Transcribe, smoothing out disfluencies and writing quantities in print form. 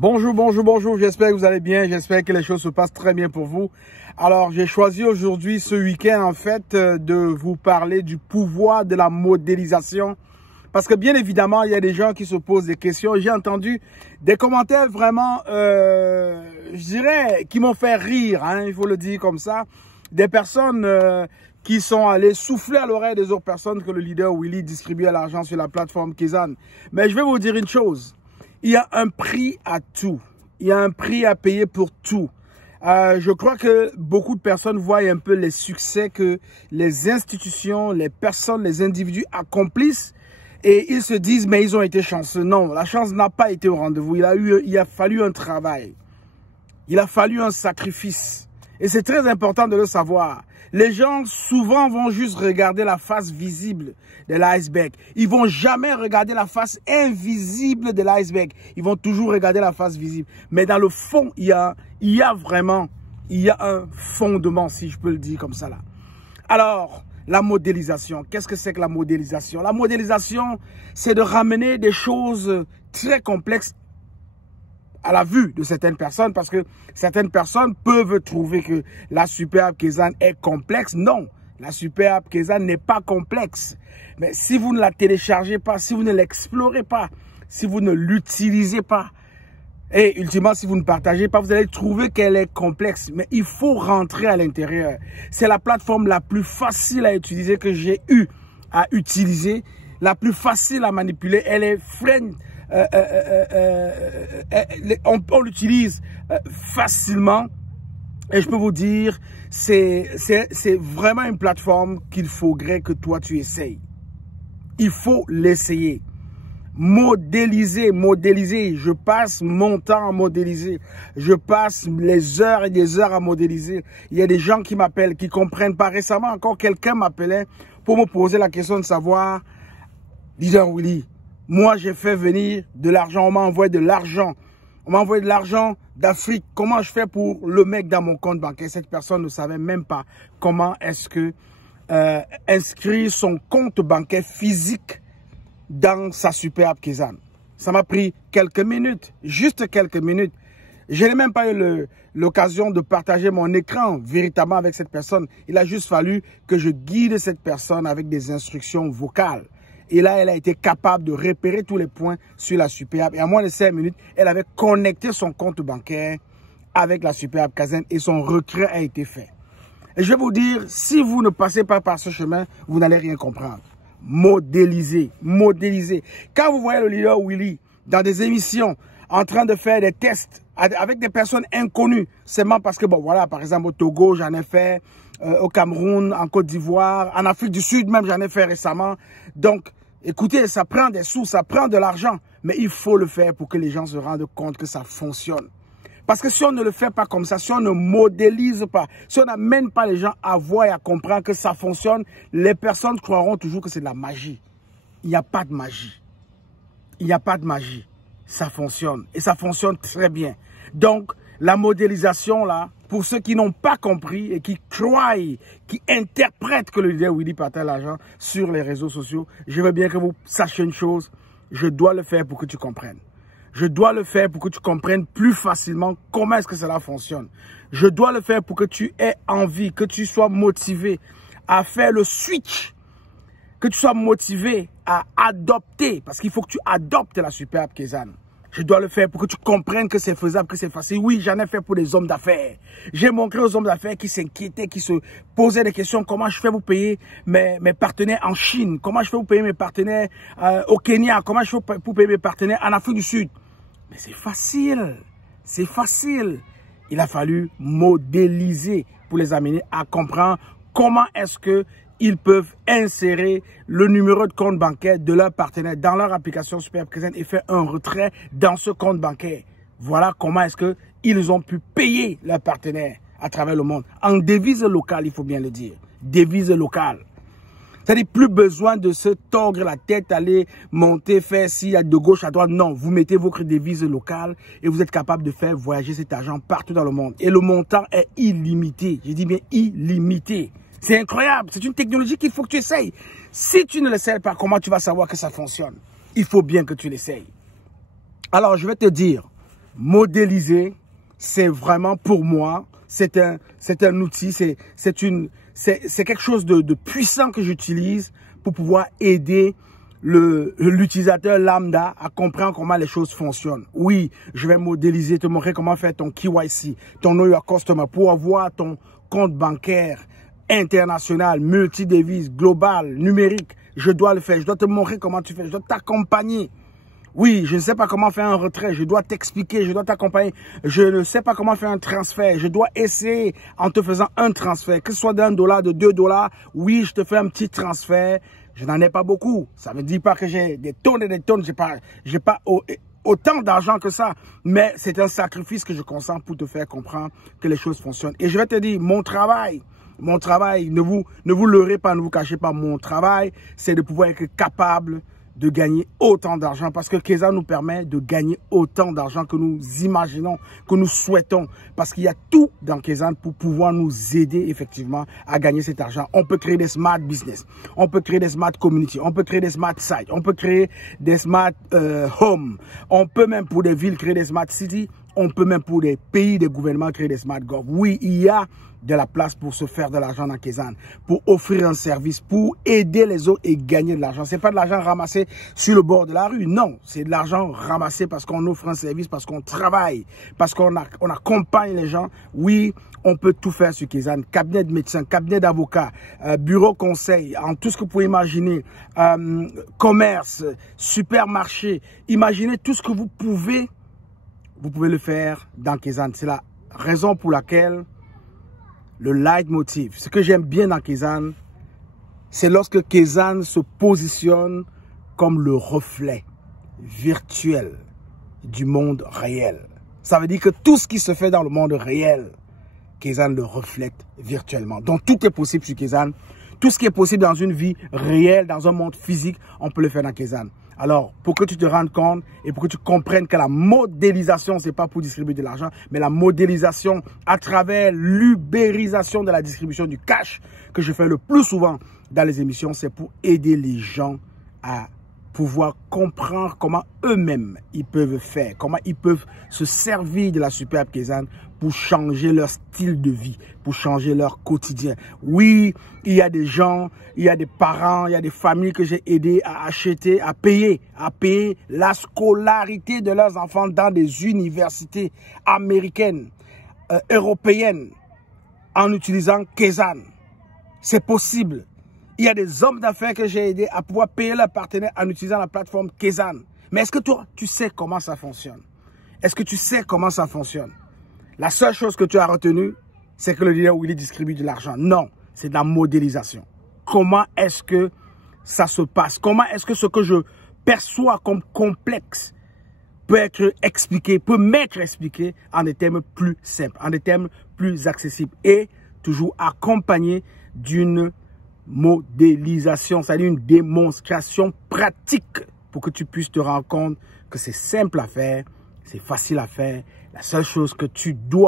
Bonjour, bonjour, bonjour. J'espère que vous allez bien. J'espère que les choses se passent très bien pour vous. Alors, j'ai choisi aujourd'hui, ce week-end, en fait, de vous parler du pouvoir de la modélisation. Parce que bien évidemment, il y a des gens qui se posent des questions. J'ai entendu des commentaires vraiment, je dirais, qui m'ont fait rire, hein, il faut le dire comme ça. Des personnes qui sont allées souffler à l'oreille des autres personnes que le leader Willy distribuait l'argent sur la plateforme Kezan. Mais je vais vous dire une chose. Il y a un prix à tout. Il y a un prix à payer pour tout. Je crois que beaucoup de personnes voient un peu les succès que les institutions, les personnes, les individus accomplissent et ils se disent mais ils ont été chanceux. Non, la chance n'a pas été au rendez-vous. Il a fallu un travail. Il a fallu un sacrifice. Et c'est très important de le savoir. Les gens souvent vont juste regarder la face visible de l'iceberg. Ils vont jamais regarder la face invisible de l'iceberg. Ils vont toujours regarder la face visible. Mais dans le fond, il y a un fondement, si je peux le dire comme ça là. Alors, la modélisation. Qu'est-ce que c'est que la modélisation? La modélisation, c'est de ramener des choses très complexes à la vue de certaines personnes, parce que certaines personnes peuvent trouver que la superbe Kezan est complexe. Non, la superbe Kezan n'est pas complexe. Mais si vous ne la téléchargez pas, si vous ne l'explorez pas, si vous ne l'utilisez pas, et ultimement, si vous ne partagez pas, vous allez trouver qu'elle est complexe. Mais il faut rentrer à l'intérieur. C'est la plateforme la plus facile à utiliser que j'ai eu à utiliser, la plus facile à manipuler. Elle est friendly. On l'utilise facilement et je peux vous dire c'est vraiment une plateforme qu'il faudrait que toi tu essayes. Il faut l'essayer. Modéliser, je passe mon temps à modéliser, je passe les heures et des heures à modéliser. Il y a des gens qui m'appellent, qui comprennent pas. Récemment encore, quelqu'un m'appelait pour me poser la question de savoir, leader Willy, moi, j'ai fait venir de l'argent. On m'a envoyé de l'argent. On m'a envoyé de l'argent d'Afrique. Comment je fais pour le mettre dans mon compte bancaire? Cette personne ne savait même pas comment est-ce que inscrire son compte bancaire physique dans sa superbe Kezan. Ça m'a pris quelques minutes, juste quelques minutes. Je n'ai même pas eu l'occasion de partager mon écran véritablement avec cette personne. Il a juste fallu que je guide cette personne avec des instructions vocales. Et là, elle a été capable de repérer tous les points sur la superbe. Et en moins de 5 minutes, elle avait connecté son compte bancaire avec la superbe Kezan et son retrait a été fait. Et je vais vous dire, si vous ne passez pas par ce chemin, vous n'allez rien comprendre. Modéliser, modéliser. Quand vous voyez le leader Willy dans des émissions en train de faire des tests avec des personnes inconnues, seulement parce que, bon, voilà, par exemple, au Togo, j'en ai fait, au Cameroun, en Côte d'Ivoire, en Afrique du Sud, même, j'en ai fait récemment. Donc, écoutez, ça prend des sous, ça prend de l'argent, mais il faut le faire pour que les gens se rendent compte que ça fonctionne. Parce que si on ne le fait pas comme ça, si on ne modélise pas, si on n'amène pas les gens à voir et à comprendre que ça fonctionne, les personnes croiront toujours que c'est de la magie. Il n'y a pas de magie. Il n'y a pas de magie. Ça fonctionne. Et ça fonctionne très bien. Donc, la modélisation, là, pour ceux qui n'ont pas compris et qui croient, qui interprètent que le leader Willy partage l'argent sur les réseaux sociaux, je veux bien que vous sachiez une chose, je dois le faire pour que tu comprennes. Je dois le faire pour que tu comprennes plus facilement comment est-ce que cela fonctionne. Je dois le faire pour que tu aies envie, que tu sois motivé à faire le switch, que tu sois motivé à adopter, parce qu'il faut que tu adoptes la superbe Kezan. Je dois le faire pour que tu comprennes que c'est faisable, que c'est facile. Oui, j'en ai fait pour les hommes d'affaires. J'ai montré aux hommes d'affaires qui s'inquiétaient, qui se posaient des questions. Comment je fais pour payer mes partenaires en Chine? Comment je fais pour payer mes partenaires au Kenya? Comment je fais pour payer mes partenaires en Afrique du Sud? Mais c'est facile. C'est facile. Il a fallu modéliser pour les amener à comprendre comment est-ce que ils peuvent insérer le numéro de compte bancaire de leur partenaire dans leur application Superbe Kezan et faire un retrait dans ce compte bancaire. Voilà comment est-ce qu'ils ont pu payer leurs partenaires à travers le monde. En devise locale, il faut bien le dire. Devise locale. C'est-à-dire plus besoin de se tordre la tête, aller monter, faire ci, de gauche à droite. Non, vous mettez votre devise locale et vous êtes capable de faire voyager cet argent partout dans le monde. Et le montant est illimité. Je dis bien illimité. C'est incroyable. C'est une technologie qu'il faut que tu essayes. Si tu ne l'essayes pas, comment tu vas savoir que ça fonctionne? Il faut bien que tu l'essayes. Alors, je vais te dire, modéliser, c'est vraiment pour moi, c'est un outil, c'est quelque chose de puissant que j'utilise pour pouvoir aider l'utilisateur lambda à comprendre comment les choses fonctionnent. Oui, je vais modéliser, te montrer comment faire ton KYC, ton Know Your Customer, pour avoir ton compte bancaire international, multidevise, global, numérique. Je dois le faire, je dois te montrer comment tu fais, je dois t'accompagner. Oui, je ne sais pas comment faire un retrait, je dois t'expliquer, je dois t'accompagner. Je ne sais pas comment faire un transfert, je dois essayer en te faisant un transfert, que ce soit d'$1, de $2. Oui, je te fais un petit transfert. Je n'en ai pas beaucoup. Ça ne veut dire pas que j'ai des tonnes et des tonnes. J'ai pas autant d'argent que ça. Mais c'est un sacrifice que je consens pour te faire comprendre que les choses fonctionnent. Et je vais te dire, mon travail, ne vous leurrez pas, ne vous cachez pas. Mon travail, c'est de pouvoir être capable de gagner autant d'argent, parce que Kezan nous permet de gagner autant d'argent que nous imaginons, que nous souhaitons, parce qu'il y a tout dans Kezan pour pouvoir nous aider effectivement à gagner cet argent. On peut créer des smart business, on peut créer des smart community, on peut créer des smart sites, on peut créer des smart home, on peut même pour des villes créer des smart cities, on peut même pour des pays, des gouvernements créer des smart gov. Oui, il y a de la place pour se faire de l'argent dans Kezan, pour offrir un service, pour aider les autres et gagner de l'argent. C'est pas de l'argent ramassé sur le bord de la rue, non. C'est de l'argent ramassé parce qu'on offre un service, parce qu'on travaille, parce qu'on accompagne les gens. Oui, on peut tout faire sur Kezan. Cabinet de médecin, cabinet d'avocat, bureau conseil, en tout ce que vous pouvez imaginer, commerce, supermarché. Imaginez tout ce que vous pouvez le faire dans Kezan. C'est la raison pour laquelle le leitmotiv, ce que j'aime bien dans Kezan, c'est lorsque Kezan se positionne comme le reflet virtuel du monde réel. Ça veut dire que tout ce qui se fait dans le monde réel, Kezan le reflète virtuellement. Donc tout est possible sur Kezan. Tout ce qui est possible dans une vie réelle, dans un monde physique, on peut le faire dans Kezan. Alors, pour que tu te rendes compte et pour que tu comprennes que la modélisation, c'est pas pour distribuer de l'argent, mais la modélisation à travers l'ubérisation de la distribution du cash que je fais le plus souvent dans les émissions, c'est pour aider les gens à pouvoir comprendre comment eux-mêmes ils peuvent faire, comment ils peuvent se servir de la superbe Kezan pour changer leur style de vie, pour changer leur quotidien. Oui, il y a des gens, il y a des parents, il y a des familles que j'ai aidé à acheter, à payer la scolarité de leurs enfants dans des universités américaines, européennes, en utilisant Kezan. C'est possible. Il y a des hommes d'affaires que j'ai aidés à pouvoir payer leurs partenaires en utilisant la plateforme Kezan. Mais est-ce que toi, tu sais comment ça fonctionne? Est-ce que tu sais comment ça fonctionne? La seule chose que tu as retenue, c'est que le leader Willy distribue de l'argent. Non, c'est de la modélisation. Comment est-ce que ça se passe? Comment est-ce que ce que je perçois comme complexe peut être expliqué, peut m'être expliqué en des termes plus simples, en des termes plus accessibles et toujours accompagné d'une modélisation, c'est-à-dire une démonstration pratique pour que tu puisses te rendre compte que c'est simple à faire, c'est facile à faire. La seule chose que tu dois